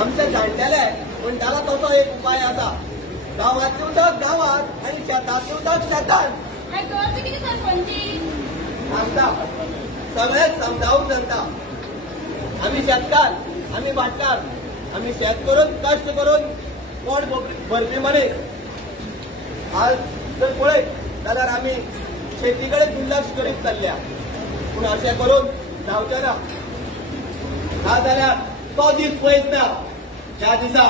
आमच्या जाणटेले पण त्याला तसो एक उपाय असा. गावातली उदक गावात आणि शेतातली उदक शेतात. सांगता. सगळे समजावून सांगता. आम्ही शेतकार आम्ही भाटकार आम्ही शेत करून कष्ट करून पोट भर- भरपी मनीस आज जर पळय जाल्यार आमी शेतीकडे दुर्लक्ष करीत चालल्या. पूण अशें करून जावचें ना ना जाल्यार तो दीस पयस ना ह्या दिसा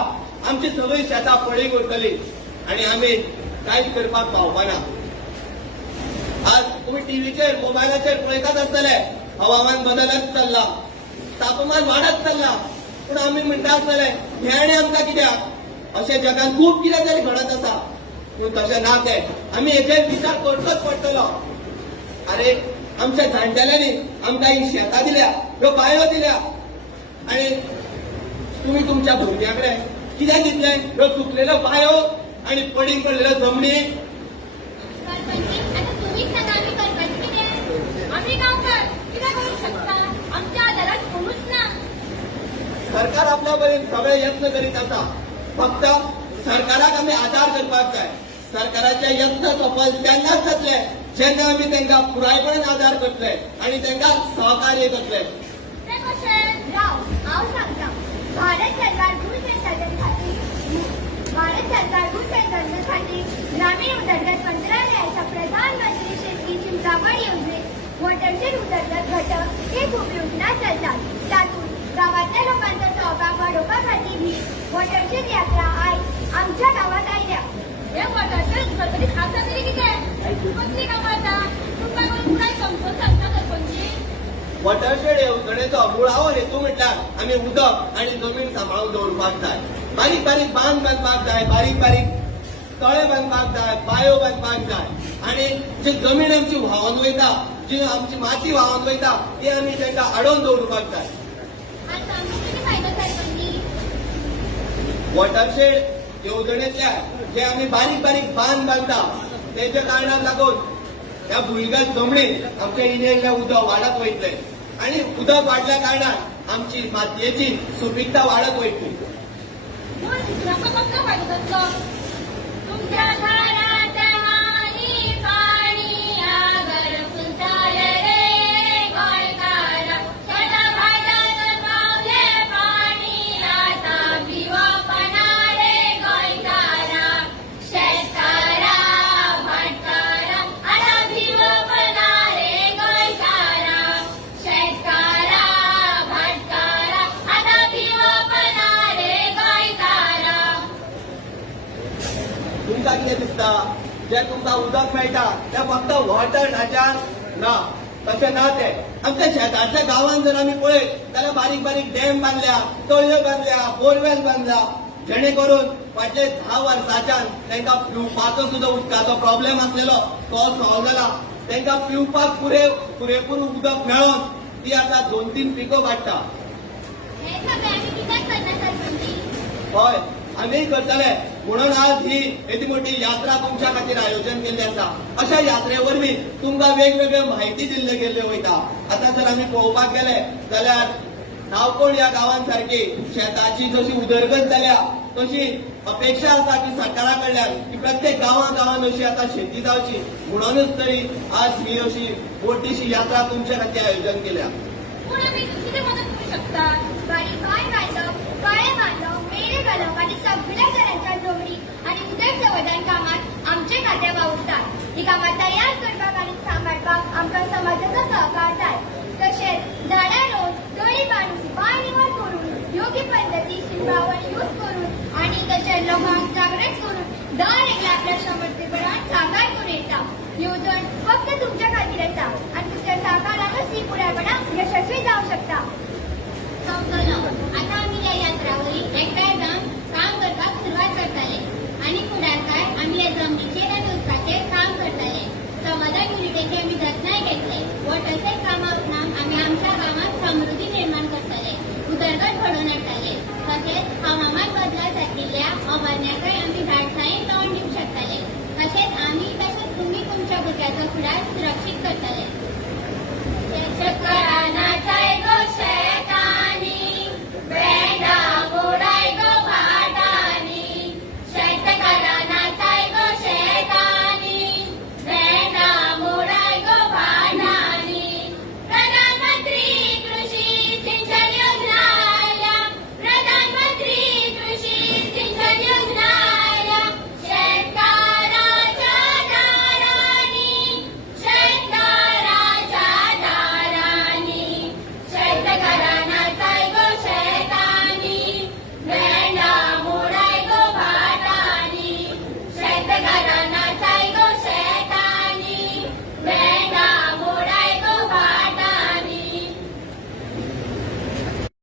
आमची सगळीं शेतां पडीक उरतली आनी आम्ही कांयच करपाक पावपाना. आज तुम्ही टीव्हीचेर मोबायलाचेर पळयतात आसतले हवामान बदलत चालला तापमान वाडत चालला पूण आमी म्हणटा आसतले हे आनी आमकां कित्याक? अशें जगान खूब कितें तरी घडत आसा पूण तशें ना तें. आमी हेचेर विचार करचोच पडटलो अरे आमच्या जाणटेल्यांनी आमकां ही शेतां दिल्या ह्यो बायो दिल्या. आनी तुम्ही तुमच्या भुरग्याकडे कितें दितले ह्यो पडीक कितें करू शकता? आमच्या आदारात कोणूच ना. सरकार आपल्या पर्यंत सगळे यत्न करीत आसा फक्त सरकाराक आमी आदार करपाक जाय सरकाराचे यत्न सफल तेन्नाच जातले जेन्ना आमी तांकां पुरायपणान आदार करतले आनी तांकां सहकार्य करतले भारत सरकार भूसेंसाधन खातीर भारत सरकार भूसेंसाधन खातीर ग्रामीण उदरगत मंत्रालयाच्या प्रधानमंत्री शेती सिंचावण योजनेत वॉटरशेड उदरगत घटक हे खूप योजना चालतात त्यातून गावातल्या लोकांचा सहभाग वाढवण्यासाठी ही वॉटरशेड यात्रा आज आमच्या गावात आल्या हे वॉटरशेड गणपती खासा तरी कितें कसली कामां आतां समजून सांगता वॉटरशेड हेतू आमी उदक आनी जमीन सांबाळून दवरपाक जाय बारीक बारीक बांद बांदपाक जाय बारीक बारीक तळे बांदपाक जाय बायो बांदपाक जाय आनी जी जमीन आमची व्हांवून वयता जी आमची माती व्हांवून वयता ती आमी तांकां आडोवन दवरपाक जाय वॉटरशेड येवजणेंतल्या जे आमी बारीक बारीक बांद बांदता तेच्या कारणाक लागून ह्या भुरग्यात जमणीत आमच्या इनेल्लें उदक वाडत वयतलें आनी उदक वाडल्या कारणान आमची मातयेची सुपीकता वाडत वयतली कितें दिसता जे तुमकां उदक मेळटा तें फक्त वॉटर नाच्यान ना. तशें ना तें. आमच्या शेजारच्या गांवांत जर आमी पळयत जाल्यार बारीक बारीक डॅम बांदल्या तळयो बांदल्या बोरवेल बांदला जेणे करून फाटले धा वर्साच्यान तांकां पिवपाचो सुद्दां उदकाचो प्रॉब्लेम आसलेलो तो सॉल्व जाला तांकां पिवपाक पुरे पुरेपूर उदक मेळोन ती आतां दोन तीन पिको सरपंची हय. आमी करतले म्हणून आज ही येदी मोठी यात्रा तुमच्या खातीर आयोजन केल्लें आसा अशा यात्रे वरवीं तुमकां वेगवेगळ्यो म्हायती दिल्ल्यो गेल्ल्यो वयता. आतां जर आमी पळोवपाक गेले जाल्यार नावकोण ह्या गांवांत सारकी शेताची जशी उदरगत जाल्या तशी अपेक्षा आसा की सरकारा कडल्यान की प्रत्येक गांवां गांवांत अशी आतां शेती जावची. म्हणूनच तरी आज ही अशी मोठीशी यात्रा तुमच्या खातीर आयोजन केल्या. पूण आम्ही किती मदत करू शकता बारीक पाय बांधप पाय बांधप मेरे घालप आणि सगळ्या घरांच्या जोडी आणि उदक संवर्धन कामात आमचे खाते वावरतात. ही कामां तयार करपाक आणि सांबाळपाक आमकां समाजाचो सहकार जाय तशेंच झाडां रोवन तळी बांदून बांय निवड करून योग्य पद्दती शिंपावण यूज करून आणि तशें लोकांक जागृत करून दर एकल्या आपल्या समर्थीपणान साकार करून येता येवजण फक्त तुमच्या खातीर आसा आणि तुमच्या सहकारानच ही पुरायपणां यशस्वी जावं शकता. संपलो आता आम्ही या यात्रावरील एकठांय जाऊन काम करपाक सुरवात करताले. आणि फुडारकाय आम्ही या जमनीचेर आनी उदकाचेर काम करताले. समाधान युनिटीचे आमी जतनाय घेतले. वॉटरशेड कामा उपरांत आमी आमच्या गांवांत समृद्धी निर्माण करताले. उदरगत घडोवन हाडटाले तशेंच हवामान बदला सारकिल्ल्या आव्हानांकय